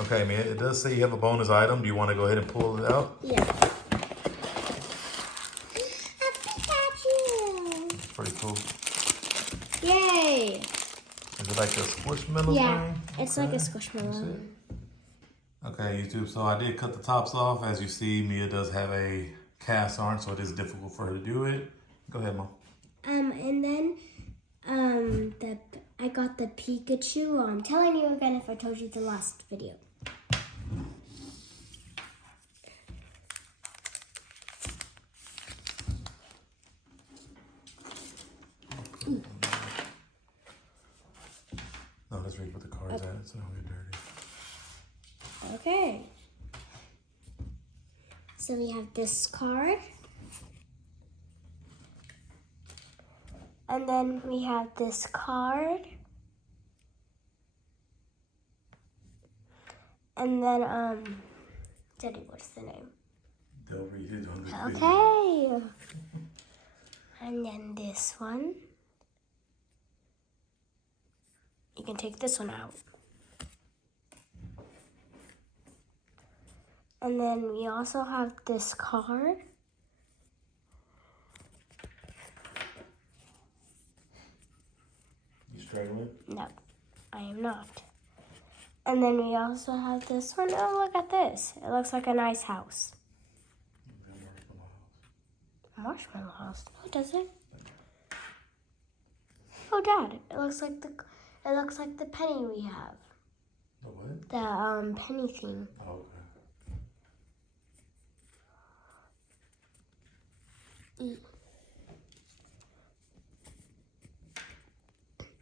Okay, man, it does say you have a bonus item. Do you want to go ahead and pull it out? Yeah. A Pikachu! It's pretty cool. Yay! Is it like a squishmallow Yeah, thing? it's like a Okay, squishmallow. that's it. Okay, YouTube, so I did cut the tops off. As you see, Mia does have a cast on, so it is difficult for her to do it. Go ahead, Mom. And then, I got the Pikachu. I'm telling you again if I told you the last video. No, let's read what the card's at, so don't get dirty. Okay. So we have this card. And then we have this card. And then, Daddy, what's the name? They'll read it on the video. Okay. And then this one. You can take this one out. And then we also have this card. You struggling? No, I am not. And then we also have this one. Oh, look at this. It looks like a nice house. A marshmallow house. No, it doesn't. Oh, Dad, it looks like the penny we have. The what? The penny thing. Oh, okay.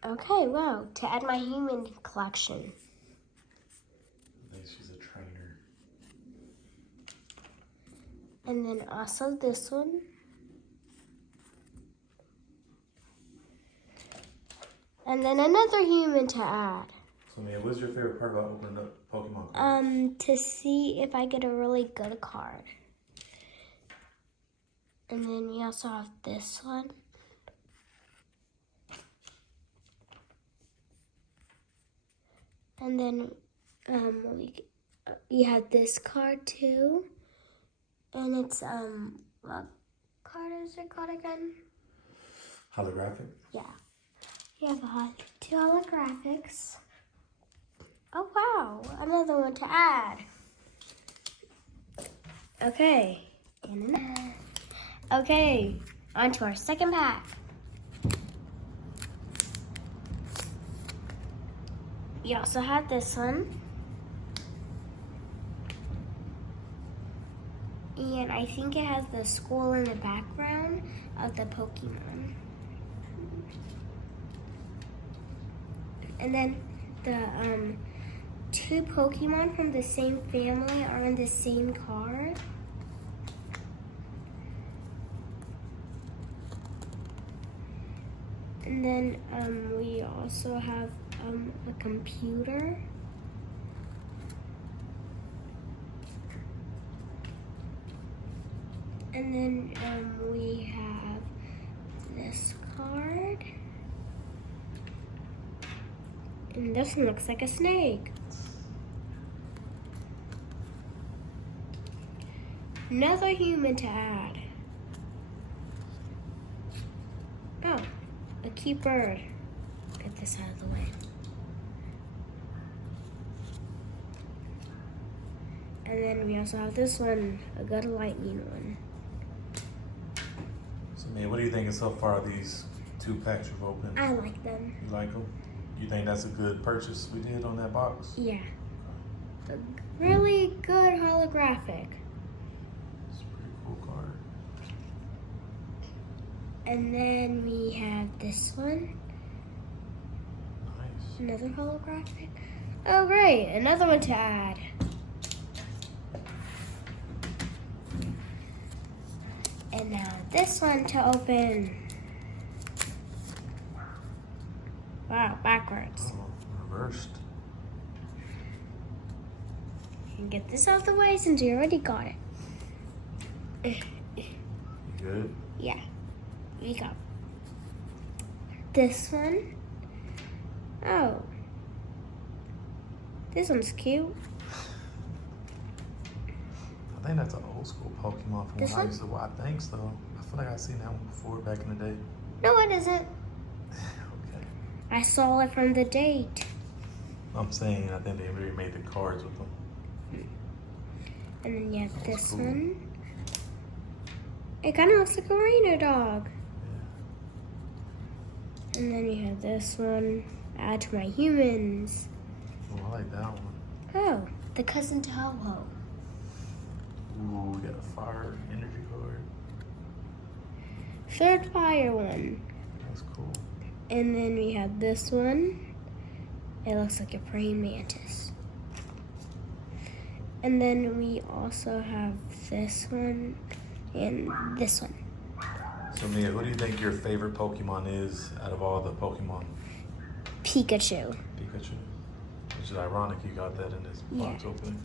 Okay, wow. To add my human collection. I think she's a trainer. And then also this one. And then another human to add. So, Mia, what's your favorite part about opening up Pokemon cards? To see if I get a really good card. And then we also have this one. And then we have this card too. And it's what card is it called again? Holographic? Yeah. We have two holographics. Oh wow, another one to add. Okay. Okay, on to our second pack. We also have this one. And I think it has the skull in the background of the Pokemon. And then the two Pokemon from the same family are in the same card. And then we also have a computer. And then we have this card. And this one looks like a snake. Another human to add. Oh, a cute bird. Get this out of the way. And then we also have this one, a good lightning one. So, Mia, what do you think so far of these two packs you've opened? I like them. You like them? You think that's a good purchase we did on that box? Yeah. A really good holographic. It's a pretty cool card. And then we have this one, Nice. another holographic. Oh great, another one to add. And now this one to open. Wow, backwards. Oh, reversed. And get this out of the way since you already got it. You good? Yeah, we got this one. Oh, This one's cute. I think that's an old school Pokemon from This when I one? used to watch. I think so. I feel like I've seen that one before back in the day. No, it isn't. Okay. I saw it from the date. I'm saying I think they really made the cards with them. And then you have That's this cool. one. It kind of looks like a reindeer dog. And then you have this one. Add to my humans. Oh, I like that one. Oh, the cousin to Ho-Ho. Ooh, we got a fire energy card. Third fire one. That's cool. And then we have this one. It looks like a praying mantis. And then we also have this one and this one. So Mia, who do you think your favorite Pokemon is out of all the Pokemon? Pikachu. Pikachu. Which is ironic you got that in this box Yeah. opening.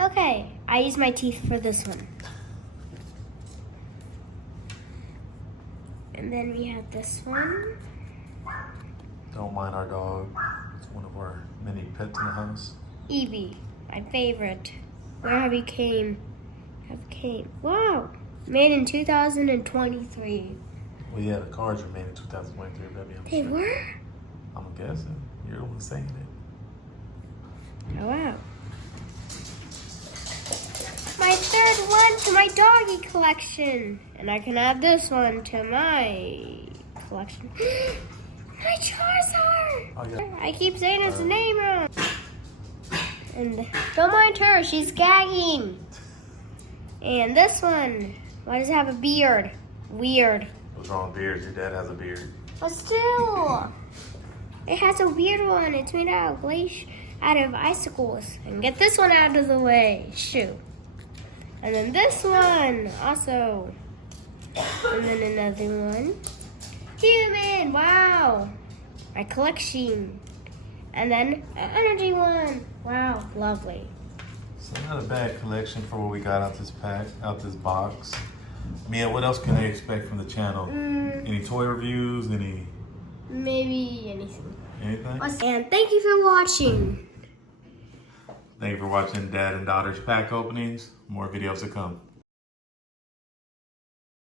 Okay, I use my teeth for this one. And then we have this one. Don't mind our dog. It's one of our many pets in the house. Eevee, my favorite. Where have you came? Wow, made in 2023. Well, yeah, the cards were made in 2023, baby. I'm They sure. were? I'm guessing. You're the one saying it. Oh wow. My third one to my doggy collection. And I can add this one to my collection. My Charizard! Oh, yeah. I keep saying his name wrong. And don't mind her, she's gagging. And this one, why does it have a beard? Weird. What's wrong with beards? Your dad has a beard. But still, it has a weird one. It's made out of out of icicles. And get this one out of the way. Shoot. And then this one also. And then another one. Human, wow. My collection. And then an energy one. Wow, lovely. So not a bad collection for what we got out this pack, out this box. Mia, what else can they expect from the channel? Any toy reviews? Maybe anything. Anything? And thank you for watching. Thank you for watching Dad and Daughter's pack openings. More videos to come.